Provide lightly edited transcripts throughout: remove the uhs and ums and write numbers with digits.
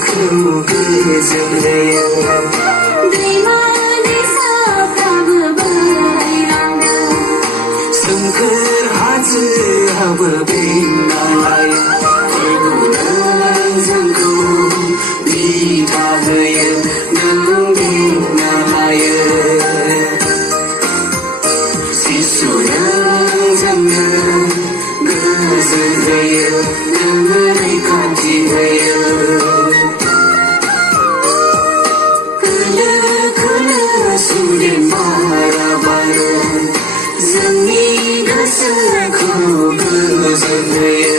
गोसोखौ गोजोन होयो दैमा दैसाफ्राबो बोहैलाङो सोमखोर हाजोआबो बेंना लायो फोरबोजों जोंखौ दिथा होयो नों बेंना लायो जिसुजों जोंनो गोजोन होयो नों रैखाथि होयो khwlw sudem bara barw जोंनि गोसोखौ गोजोन होयो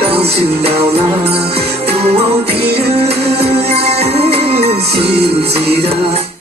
Dancing down the road, xin gì đó